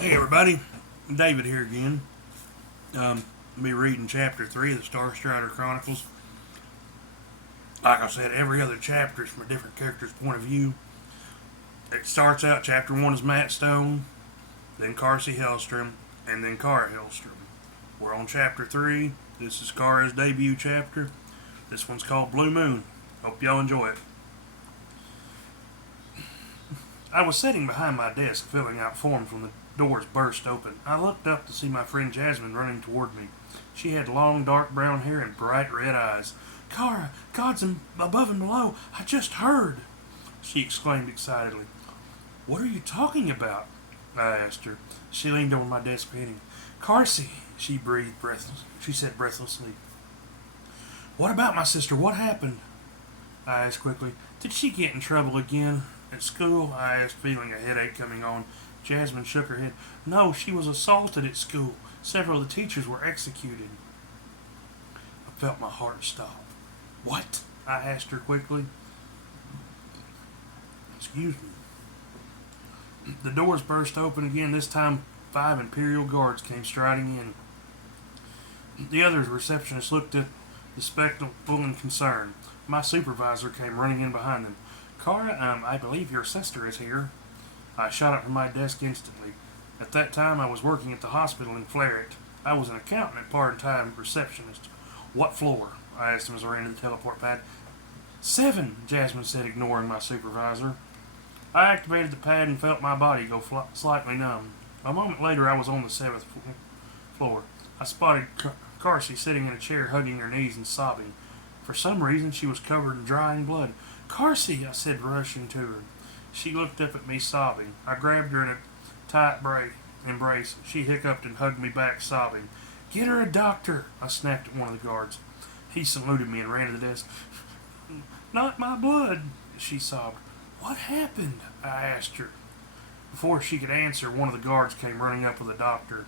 Hey everybody, David here again. I'll be reading chapter 3 of the Star Strider Chronicles. Like I said, every other chapter is from a different character's point of view. It starts out, chapter 1 is Matt Stone, then Carsey Hellstrom, and then Kara Hellstrom. We're on chapter 3. This is Kara's debut chapter. This one's called Blue Moon. Hope y'all enjoy it. I was sitting behind my desk filling out forms when the doors burst open. I looked up to see my friend Jasmine running toward me. She had long dark brown hair and bright red eyes. "Kara, God's above and below. I just heard," she exclaimed excitedly. "What are you talking about?" I asked her. She leaned over my desk panting. "Carsey," she breathed breathless. She said breathlessly. "What about my sister? What happened?" I asked quickly. "Did she get in trouble again?" "At school?" I asked, feeling a headache coming on. Jasmine shook her head. "No, she was assaulted at school. Several of the teachers were executed." I felt my heart stop. "What?" I asked her quickly. Excuse me. The doors burst open again. This time 5 Imperial guards came striding in. The other receptionists looked at the spectacle in concern. My supervisor came running in behind them. "Kara, I believe your sister is here." I shot up from my desk instantly. At that time, I was working at the hospital in Flaret. I was an accountant and part-time receptionist. "What floor?" I asked him as I ran to the teleport pad. 7, Jasmine said, ignoring my supervisor. I activated the pad and felt my body go slightly numb. A moment later, I was on the 7th floor. I spotted Carsey sitting in a chair, hugging her knees and sobbing. For some reason, she was covered in drying blood. "Carsey," I said, rushing to her. She looked up at me, sobbing. I grabbed her in a tight embrace. She hiccuped and hugged me back, sobbing. "Get her a doctor," I snapped at one of the guards. He saluted me and ran to the desk. "Not my blood," she sobbed. "What happened?" I asked her. Before she could answer, one of the guards came running up with a doctor.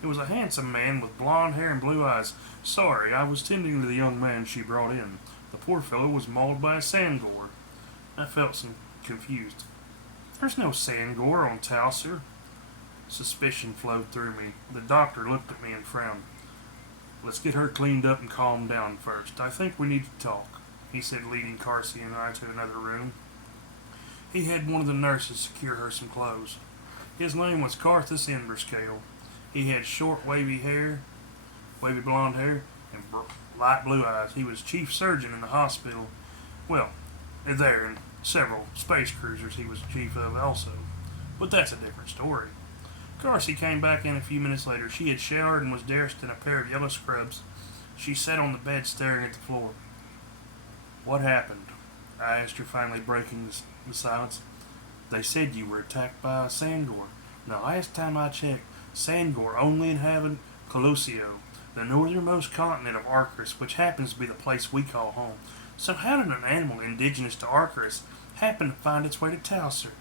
It was a handsome man with blonde hair and blue eyes. "Sorry, I was tending to the young man she brought in. The poor fellow was mauled by a sandgore." I felt some confused. "There's no sandgore on Towser." Suspicion flowed through me. The doctor looked at me and frowned. "Let's get her cleaned up and calmed down first. I think we need to talk," he said, leading Carsey and I to another room. He had one of the nurses secure her some clothes. His name was Carthus Emberscale. He had short, wavy blonde hair, and light blue eyes. He was chief surgeon in the hospital. Well, there, and several space cruisers he was chief of also. But that's a different story. Carsey came back in a few minutes later. She had showered and was dressed in a pair of yellow scrubs. She sat on the bed staring at the floor. "What happened?" I asked her, finally breaking the silence. "They said you were attacked by a sandgore. Now, last time I checked, sandgore only inhabit Colosio, the northernmost continent of Arcturus, which happens to be the place we call home. So how did an animal indigenous to Arcturus happen to find its way to Towser,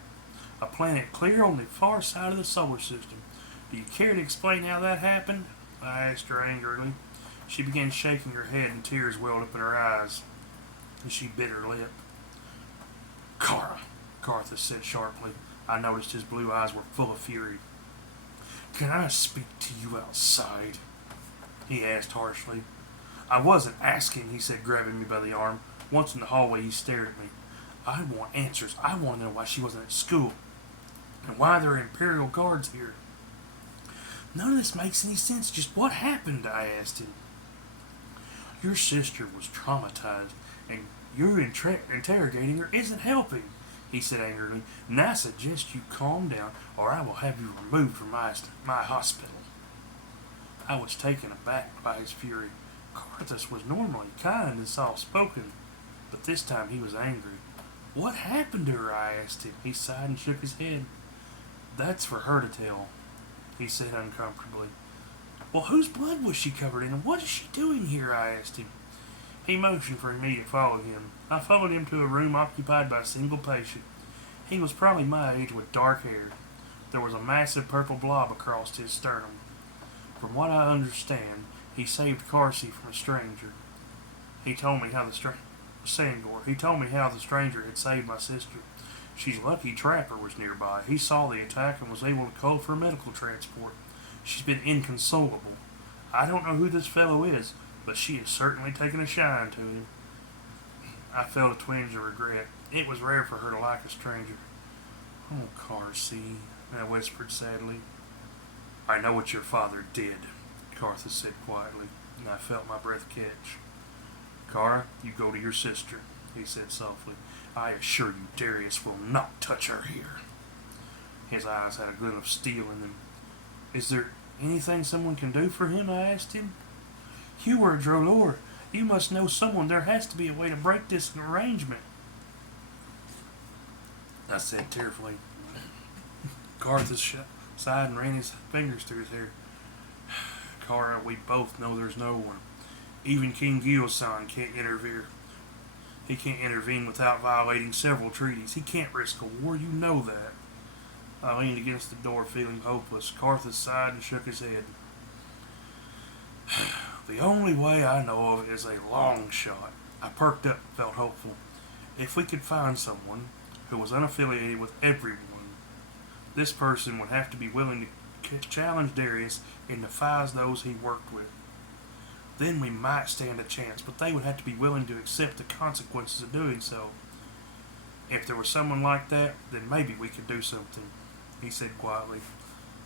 a planet clear on the far side of the solar system? Do you care to explain how that happened?" I asked her angrily. She began shaking her head and tears welled up in her eyes, and she bit her lip. "Kara," Carthus said sharply. I noticed his blue eyes were full of fury. "Can I speak to you outside?" he asked harshly. "I wasn't asking," he said, grabbing me by the arm. Once in the hallway, he stared at me. "I want answers. I want to know why she wasn't at school, and why there are Imperial guards here." "None of this makes any sense. Just what happened?" I asked him. "Your sister was traumatized, and your interrogating her isn't helping," he said angrily. "And I suggest you calm down, or I will have you removed from my hospital." I was taken aback by his fury. Carthus was normally kind and soft-spoken, but this time he was angry. "What happened to her?" I asked him. He sighed and shook his head. "That's for her to tell," he said uncomfortably. "Well, whose blood was she covered in, and what is she doing here?" I asked him. He motioned for me to follow him. I followed him to a room occupied by a single patient. He was probably my age with dark hair. There was a massive purple blob across his sternum. From what I understand, he saved Carsey from a stranger. He told me how the stranger had saved my sister. She's lucky Trapper was nearby. He saw the attack and was able to call for medical transport. She's been inconsolable. I don't know who this fellow is, but she has certainly taken a shine to him. I felt a twinge of regret. It was rare for her to like a stranger. Oh, Carsey, I whispered sadly. I know what your father did, Cartha said quietly, and I felt my breath catch. Cara, you go to your sister, he said softly. I assure you Darius will not touch her here. His eyes had a glint of steel in them. Is there anything someone can do for him? I asked him. You were a Drolor. You must know someone. There has to be a way to break this arrangement. I said tearfully. Carthus sighed and ran his fingers through his hair. Cara, we both know there's no one. Even King Gilson can't interfere. He can't intervene without violating several treaties. He can't risk a war, you know that. I leaned against the door, feeling hopeless. Carthus sighed and shook his head. The only way I know of is a long shot. I perked up and felt hopeful. If we could find someone who was unaffiliated with everyone, this person would have to be willing to challenge Darius and defies those he worked with. Then we might stand a chance, but they would have to be willing to accept the consequences of doing so. If there was someone like that, then maybe we could do something, he said quietly.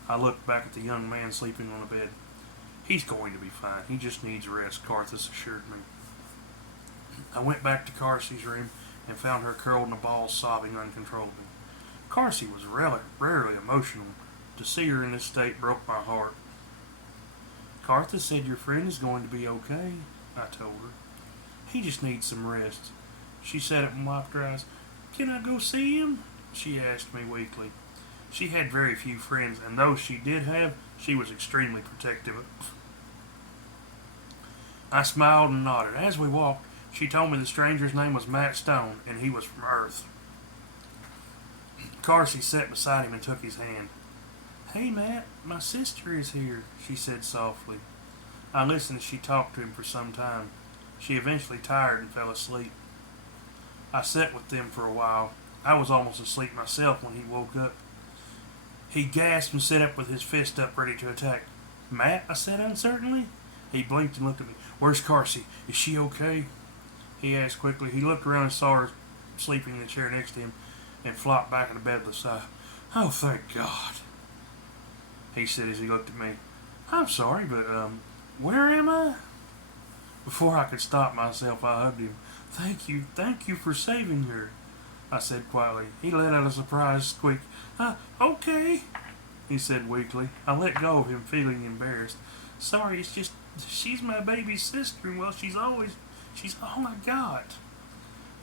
I looked back at the young man sleeping on the bed. He's going to be fine. He just needs rest, Carthus assured me. I went back to Carsey's room and found her curled in a ball, sobbing uncontrollably. Carsey was rarely emotional. To see her in this state broke my heart. Carthus said your friend is going to be okay, I told her. He just needs some rest. She sat up and wiped her eyes. Can I go see him? She asked me weakly. She had very few friends, and those she did have, she was extremely protective of. I smiled and nodded. As we walked, she told me the stranger's name was Matt Stone, and he was from Earth. Carsey sat beside him and took his hand. Hey, Matt, my sister is here, she said softly. I listened as she talked to him for some time. She eventually tired and fell asleep. I sat with them for a while. I was almost asleep myself when he woke up. He gasped and sat up with his fist up ready to attack. Matt, I said uncertainly. He blinked and looked at me. Where's Carsey? Is she okay? He asked quickly. He looked around and saw her sleeping in the chair next to him and flopped back into bed with a sigh. Oh, thank God, he said as he looked at me. I'm sorry, but, where am I? Before I could stop myself, I hugged him. Thank you for saving her, I said quietly. He let out a surprised squeak. Okay, he said weakly. I let go of him, feeling embarrassed. Sorry, it's just, she's my baby's sister, and well, she's all I got,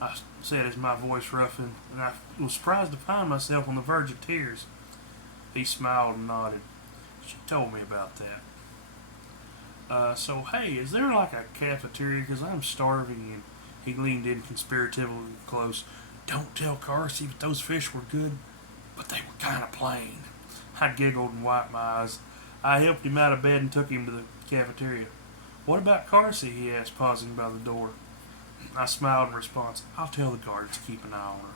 I said as my voice roughened, and I was surprised to find myself on the verge of tears. He smiled and nodded. She told me about that. So hey, is there like a cafeteria? Because I'm starving. And he leaned in conspiratively close. Don't tell Carsey, but those fish were good, but they were kind of plain. I giggled and wiped my eyes. I helped him out of bed and took him to the cafeteria. What about Carsey? He asked, pausing by the door. I smiled in response. I'll tell the guards to keep an eye on her.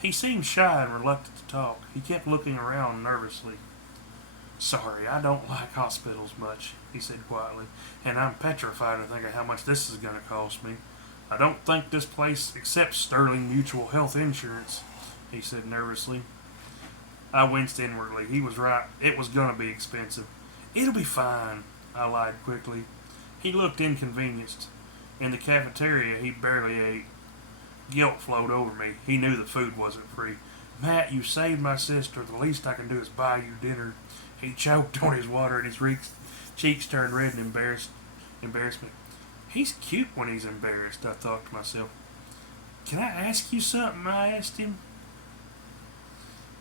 He seemed shy and reluctant to talk. He kept looking around nervously. Sorry, I don't like hospitals much, he said quietly, and I'm petrified to think of how much this is going to cost me. I don't think this place accepts Sterling Mutual Health Insurance, he said nervously. I winced inwardly. He was right. It was going to be expensive. It'll be fine, I lied quickly. He looked inconvenienced. In the cafeteria, he barely ate. Guilt flowed over me. He knew the food wasn't free. Matt, you saved my sister. The least I can do is buy you dinner. He choked on his water and his cheeks turned red in embarrassment. He's cute when he's embarrassed, I thought to myself. Can I ask you something? I asked him.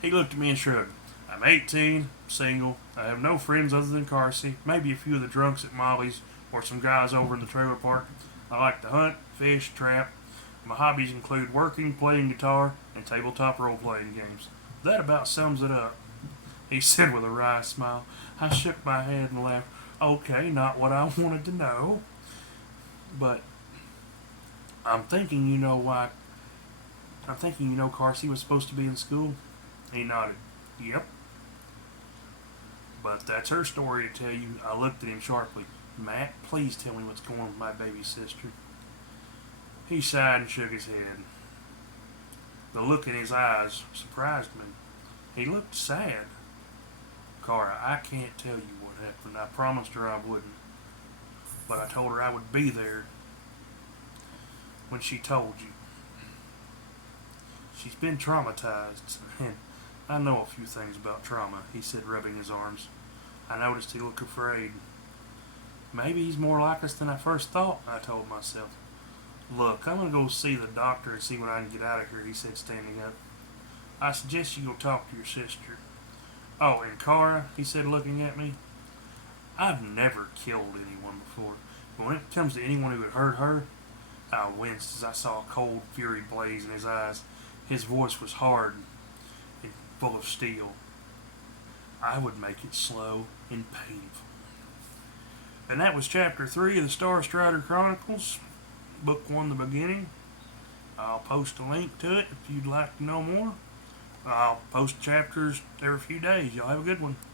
He looked at me and shrugged. I'm 18, single. I have no friends other than Carsey, maybe a few of the drunks at Molly's or some guys over in the trailer park. I like to hunt, fish, trap. My hobbies include working, playing guitar, and tabletop role-playing games. That about sums it up, he said with a wry smile. I shook my head and laughed. Okay, not what I wanted to know. But I'm thinking you know why I'm thinking, Carsey was supposed to be in school. He nodded. Yep. But that's her story to tell you. I looked at him sharply. Matt, please tell me what's going on with my baby sister. He sighed and shook his head. The look in his eyes surprised me. He looked sad. Cara, I can't tell you what happened. I promised her I wouldn't. But I told her I would be there when she told you. She's been traumatized, and I know a few things about trauma, he said, rubbing his arms. I noticed he looked afraid. Maybe he's more like us than I first thought, I told myself. Look, I'm going to go see the doctor and see what I can get out of here, he said, standing up. I suggest you go talk to your sister. Oh, and Cara, he said, looking at me, I've never killed anyone before, but when it comes to anyone who had hurt her, I winced as I saw a cold fury blaze in his eyes. His voice was hard and full of steel. I would make it slow and painful. And that was chapter 3 of the Star Strider Chronicles, book 1, the beginning. I'll post a link to it if you'd like to know more. I'll post chapters every few days. Y'all have a good one.